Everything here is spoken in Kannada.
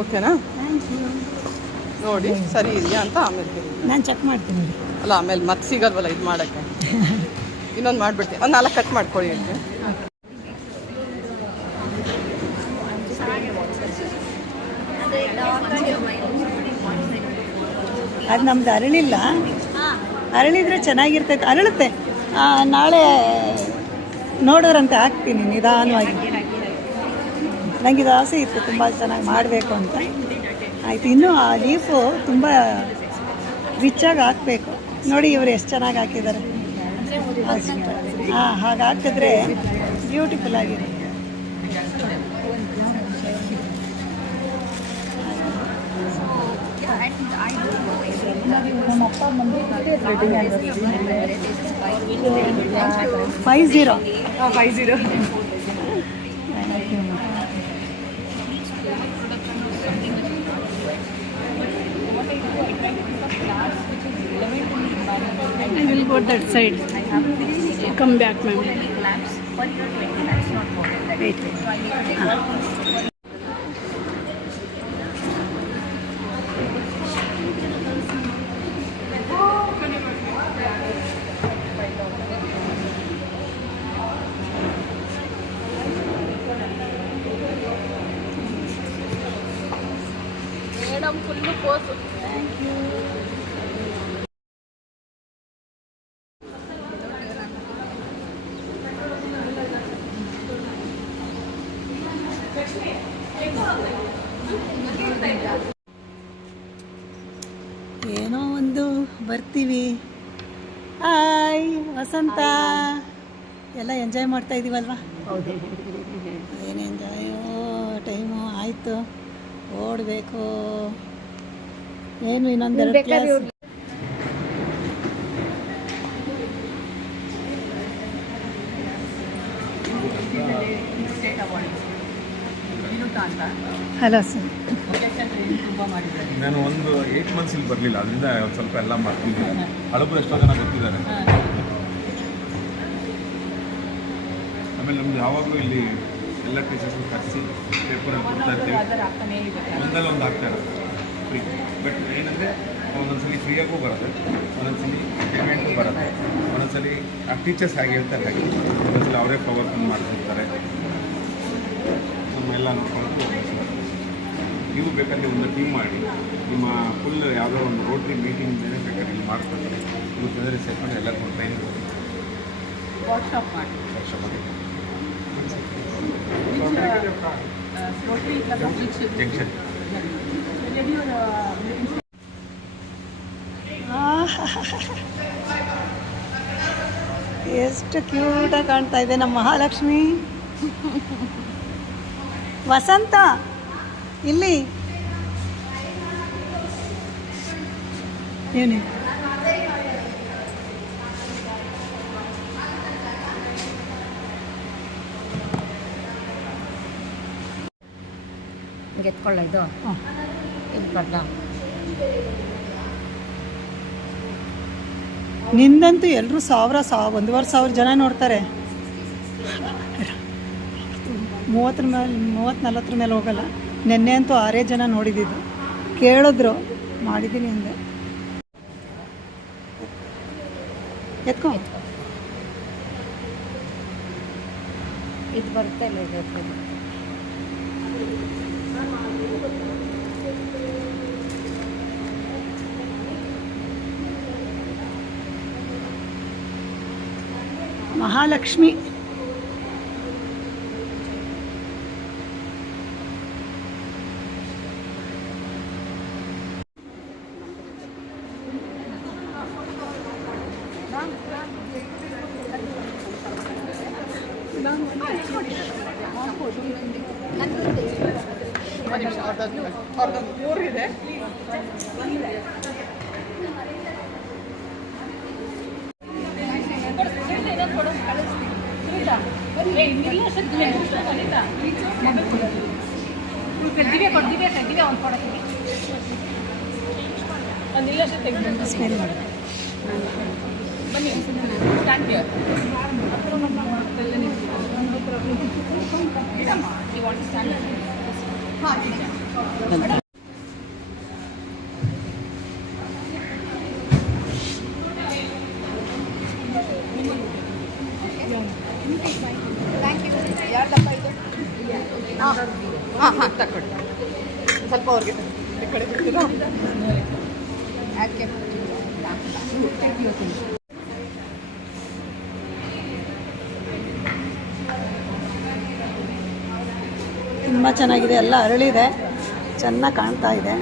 ಓಕೆನಾ? ನೋಡಿ ಸರಿ ಇದೆಯಾ ಅಂತ ಆಮೇಲೆ ನಾನು ಚೆಕ್ ಮಾಡ್ತೀನಿ. ಅಲ್ಲ ಆಮೇಲೆ ಮತ್ತೆ ಸಿಗಲ್ವಲ್ಲ ಇದು ಮಾಡೋಕ್ಕೆ. ಇನ್ನೊಂದು ಮಾಡಿಬಿಡ್ತೀನಿ, ಒಂದು 4 ಕಟ್ ಮಾಡ್ಕೊಳ್ಳಿ ಅಂತ. ಅದು ನಮ್ದು ಅರಳಿಲ್ಲ, ಅರಳಿದ್ರೆ ಚೆನ್ನಾಗಿರ್ತೈತೆ. ಅರಳುತ್ತೆ, ನಾಳೆ ನೋಡೋರಂತೆ ಹಾಕ್ತೀನಿ ನಿಧಾನವಾಗಿ. ನನಗೆ ಇದು ಆಸೆ ಇತ್ತು ತುಂಬ ಚೆನ್ನಾಗಿ ಮಾಡಬೇಕು ಅಂತ. ಆಯಿತು, ಇನ್ನೂ ಆ ಲೀಫು ತುಂಬ ರಿಚ್ಚಾಗಿ ಹಾಕಬೇಕು. ನೋಡಿ ಇವರು ಎಷ್ಟು ಚೆನ್ನಾಗಿ ಹಾಕಿದ್ದಾರೆ. ಹಾಂ, ಹಾಗೆ ಹಾಕಿದ್ರೆ ಬ್ಯೂಟಿಫುಲ್ ಆಗಿದೆ. Five zero. I will go that side. Come back, ma'am. Wait. Madam, full pose. Thank you. ಏನೋ ಒಂದು ಬರ್ತೀವಿ. ಹಾಯ್ ವಸಂತ, ಎಲ್ಲ ಎಂಜಾಯ್ ಮಾಡ್ತಾ ಇದ್ದೀವಲ್ವಾ? ಹೌದು. ಏನು ಎಂಜಾಯೋ, ಟೈಮು ಆಯಿತು, ಓಡಬೇಕು. ಏನು ಇನ್ನೊಂದೆರಡು ಕ್ಲಾಸ್. Hello sir. ನಾನು ಒಂದು 8 months ಇಲ್ಲಿ ಬರಲಿಲ್ಲ, ಅದರಿಂದ ಸ್ವಲ್ಪ ಎಲ್ಲ ಮಾಡ್ತಿದ್ದೀನಿ. ಹಳಬರು ಎಷ್ಟೋ ಜನ ಗೊತ್ತಿದ್ದಾರೆ. ಆಮೇಲೆ ನಮ್ದು ಯಾವಾಗಲೂ ಇಲ್ಲಿ ಎಲ್ಲ ಟೀಚರ್ಸ್ ಕರೆಸಿ ಪೇಪರಲ್ಲಿ ಕೊಡ್ತಾ ಇರ್ತೀವಿ. ಒಂದಲ್ಲ ಒಂದು ಆಗ್ತಾರೆ ಫ್ರೀ. ಬಟ್ ಏನಂದರೆ ಒಂದೊಂದ್ಸಲಿ ಫ್ರೀಯಾಗೂ ಬರುತ್ತೆ, ಒಂದೊಂದ್ಸಲಿ ಪೇಮೆಂಟು ಬರುತ್ತೆ, ಒಂದೊಂದ್ಸಲಿ ಆ ಟೀಚರ್ಸ್ ಹೇಗೆ ಹೇಳ್ತಾರೆ ಹಾಗೆ, ಒಂದೊಂದ್ಸಲಿ ಅವರೇ ಪವರ್ ಫುಲ್ ಮಾಡ್ತಿರ್ತಾರೆ. ನಮ್ಮೆಲ್ಲ ನೋಡ್ಕೊಂಡು ನೀವು ಬೇಕಾದ್ರೆ ಒಂದು ಟೀಮ್ ಮಾಡಿ ನಿಮ್ಮ ಫುಲ್ ಯಾವುದೋ ಒಂದು ರೋಟ್ರಿ ಮೀಟಿಂಗ್ ಬೇಕಾದ್ರೆ ಇಲ್ಲಿ ಮಾಡ್ಕೊಂಡು ನೀವು ಜನರಿಗೆ ಸೇರ್ಕೊಂಡು ಎಲ್ಲರಿಗೂ ಟ್ರೈನಿಂಗ್ ವರ್ಕ್ಶಾಪ್ ಮಾಡಿ ಜಂಕ್ಷನ್. ಎಷ್ಟು ಕ್ಯೂಟಾಗಿ ಕಾಣ್ತಾ ಇದೆ ನಮ್ಮ ಮಹಾಲಕ್ಷ್ಮಿ. ವಸಂತ ಇಲ್ಲಿ ಏನು ಎತ್ಕೊಳ್ಳ ಇದು ಇದು ಬರ್ದ. ನಿಂದಂತೂ ಎಲ್ಲರೂ 1,000 ಜನ ನೋಡ್ತಾರೆ. 30-40 ಮೇಲೆ ಹೋಗಲ್ಲ. ನೆನ್ನೆ ಅಂತೂ 6 ಜನ ನೋಡಿದ್ದು. ಕೇಳಿದ್ರು, ಮಾಡಿದ್ದೀನಿ ಅಂದೆ. ಎತ್ಕೊ. ಇದು ಬರುತ್ತೆ ಇಲ್ಲ ಇದು. ಮಹಾಲಕ್ಷ್ಮಿ ಇದೆ. ಸ್ಮೆಲ್ ಮಾಡಿ ಬನ್ನಿ ಸ್ಟ್ಯಾಂಡ್ ಹಿಯರ್. ಹಾಂ ಹಾಂ ಹಾಂ ತಗೊಳ್ಳಿ. ಸ್ವಲ್ಪ ಅವ್ರಿಗೆ ಈ ಕಡೆ ಬಿಡ್ತೀರಾ? ತುಂಬ ಚೆನ್ನಾಗಿದೆ, ಎಲ್ಲ ಅರಳಿದೆ, ಚೆನ್ನಾಗಿ ಕಾಣ್ತಾ ಇದೆ.